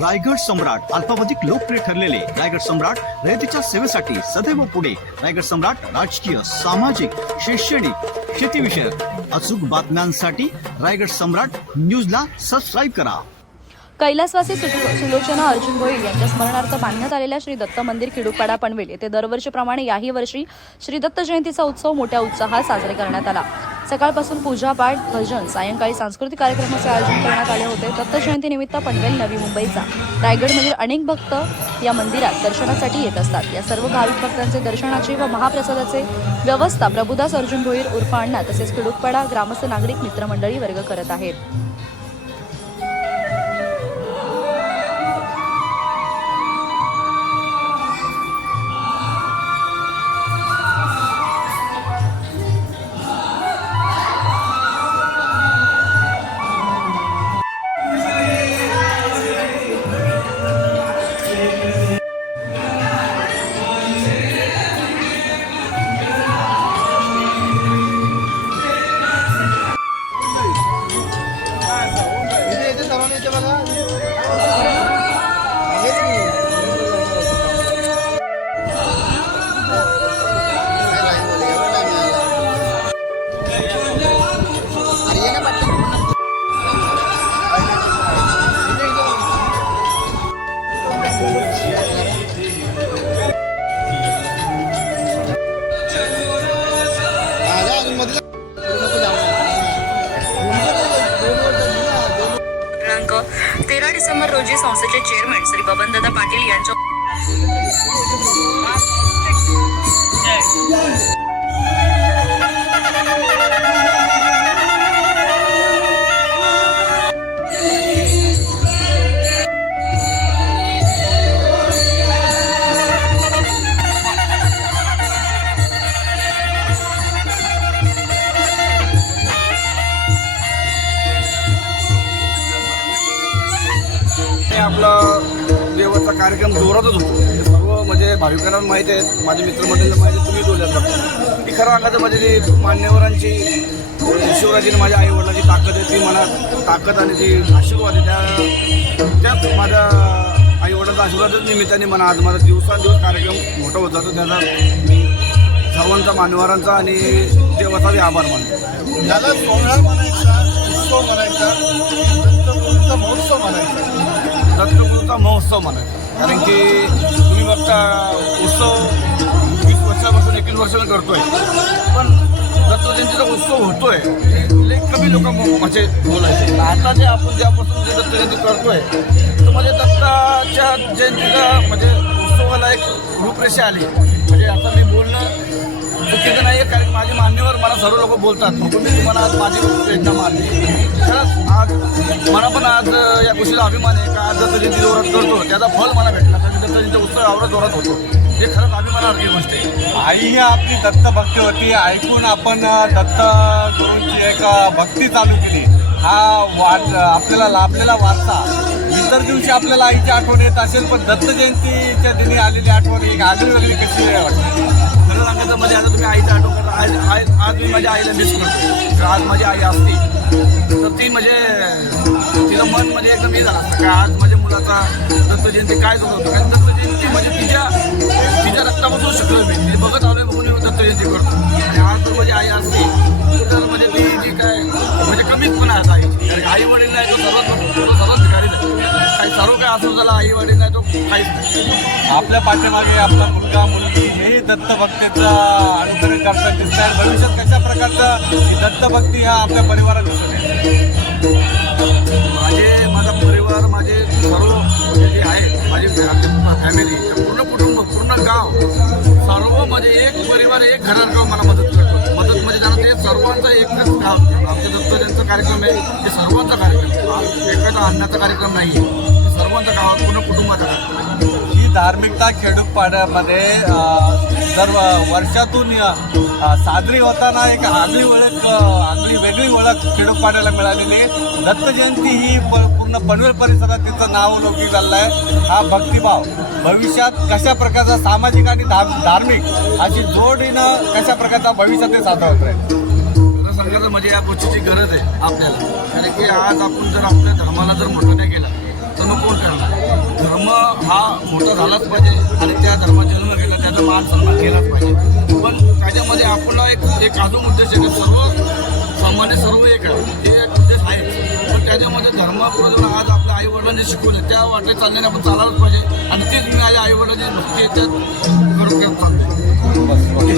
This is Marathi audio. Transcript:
रायगड सम्राट अल्पावधिक लोकप्रिय ठरलेले रायगड सम्राट रयतेच्या सेवेसाठी सदैव पुढे. रायगड सम्राट राजकीय सामाजिक शैक्षणिक शेतीविषयक अचूक बातम्यांसाठी रायगड सम्राट न्यूजला सबस्क्राईब करा. कैलासवासी सुलोचना अर्जुन गोयल यांच्या स्मरणार्थ बांधण्यात आलेल्या श्री दत्त मंदिर खिडूपाडा पनवेल येथे दरवर्षीप्रमाणे याही वर्षी श्री दत्त जयंतीचा उत्सव मोठ्या उत्साहात साजरा करण्यात आला. सकाळपासून पूजापाठ भजन सायंकाळी सांस्कृतिक कार्यक्रमाचे आयोजन करण्यात आले होते. दत्तजयंतीनिमित्त पनवेल नवी मुंबईचा रायगडमधील अनेक भक्त या मंदिरात दर्शनासाठी येत असतात. या सर्व भाविक भक्तांचे दर्शनाची व महाप्रसादाचे व्यवस्था प्रभुदास अर्जुन भोईर उर्फ अण्णा तसेच खिडूकपाडा ग्रामस्थ नागरिक मित्रमंडळी वर्ग करत आहेत. डिसेंबर रोजी संस्थेचे चेअरमन श्री बबनदादा पाटील यांच्या आपला देवाचा कार्यक्रम जोरातच होतो. हे सर्व म्हणजे भाविकांना माहिती आहे माझ्या मित्रमंडळींना माहिती आहे तुम्ही बोलत की खरं सांगायचं म्हणजे जी मान्यवरांची शिवराजीने माझ्या आईवडिलांची ताकद आहे ती मला ताकद आणि जी आशीर्वाद आहे त्या त्याच माझ्या आईवडिलांचा आशीर्वादच निमित्ताने मला आज माझा दिवसांदिवस कार्यक्रम मोठा होत जातो. त्याचा मी सर्वांचा मान्यवरांचा आणि देवाचाही आभार मानतो. त्याला सोहळा म्हणायचा उत्सव म्हणायचा. उत्सव महोत्सव कारण की तुम्ही बघता उत्सव वीस वर्षापासून एकवीस वर्षानं करतोय. पण दत्त जयंतीचा उत्सव होतोय. हे लई कमी लोक म्हणजे बोलायचे. आता जे आपण ज्यापासून जे दत्त जयंती करतोय तर म्हणजे दत्ताच्या जयंतीचा म्हणजे उत्सवाला एक रूपरेषा आली. म्हणजे आता मी बोलणं चुकीचं नाही आहे कारण माझे मान्यवर मला सर्व लोक बोलतात. म्हणून मी तुम्हाला आज माझी प्रेरणा मारली. खरंच मला पण आज या गोष्टीला अभिमान आहे का आज दत्त जयंती जोरात करतो त्याचा फल मला भेटला. तर दत्त उत्सव आवडत जोरात होतो. हे खरंच अभिमानासारखी गोष्ट आहे. आई ही आपली दत्त भक्ती होती ऐकून आपण दत्त गुरूंची एक भक्ती चालू केली. हा वा आपल्याला लाभलेला वारसा. इतर दिवशी आपल्याला आईची आठवण येत असेल पण दत्त जयंतीच्या दिनी आलेली आठवण एक आगळी वेगळी कशी वाटते? खरं सांगायचं म्हणजे आता तुम्ही आईचा आठवण करता. आज आज आज मी माझ्या आईला मिस करतो आज माझी आई असती. तर ती म्हणजे तिचं मन म्हणजे एकदम हे झालं काय आज माझ्या मुलाचा दत्त जयंती काय झालं होतं? कारण दत्त जयंती म्हणजे तिच्या तिच्या रक्तापासून शिकलो मी. बघत आलोय म्हणून मी दत्त जयंती करतो असो झाला आई वडील नाही तो काहीच नाही. आपल्या पाठीमागे आपला मुलगा मुलगी हे दत्त भक्तीचा अनुकरण करतात दिसत आहे भविष्यात कशा प्रकारचं ही दत्त भक्ती हा आपल्या परिवारात दिसून येईल? माझे माझा परिवार माझे सर्व म्हणजे जे आहे माझी फॅमिली पूर्ण कुटुंब पूर्ण गाव सर्व म्हणजे एक परिवार एक घरात मला मदत करतो. मदत म्हणजे त्यांना ते सर्वांचा एकच गाव आमच्या दत्त ज्यांचा कार्यक्रम आहे ते सर्वांचा कार्यक्रम. एखादा अन्नाचा कार्यक्रम नाही आहे सर्वांचा गावात पूर्ण कुटुंबात ही धार्मिकता खेडूपाड्यामध्ये दर वर्षातून साजरी होताना एक आगळी ओळख आगळी वेगळी ओळख खेडूपाड्याला मिळालेली आहे. दत्त जयंती ही प- पूर्ण पनवेल परिसरात तिचं नाव लौकिक झालं आहे. हा भक्तिभाव. भविष्यात कशा प्रकारचा सामाजिक आणि धार्मिक अशी जोडीनं कशा प्रकारचा भविष्यात ते साजरा होत आहे सांगायचं म्हणजे या गोष्टीची गरज आहे आपल्याला. कारण की आज आपण जर आपल्या धर्माला जर मोठं नाही केलं धर्मकोण मग धर्म हा मोठा झालाच पाहिजे आणि त्या धर्मात जन्म घेतला त्याचा मान सन्मान केलाच पाहिजे. पण त्याच्यामध्ये आपला एक एक अजून उद्देश आहे की सर्व सामान्य सर्व एक आहे. हे उद्देश आहे पण त्याच्यामध्ये धर्म आज आपल्या आई वडिलांनी शिकवले. त्या वाटेत चालल्याने आपण चालायलाच पाहिजे. आणि तेच मी माझ्या आई वडिलांची भक्ती याच्यात करत करत ओके,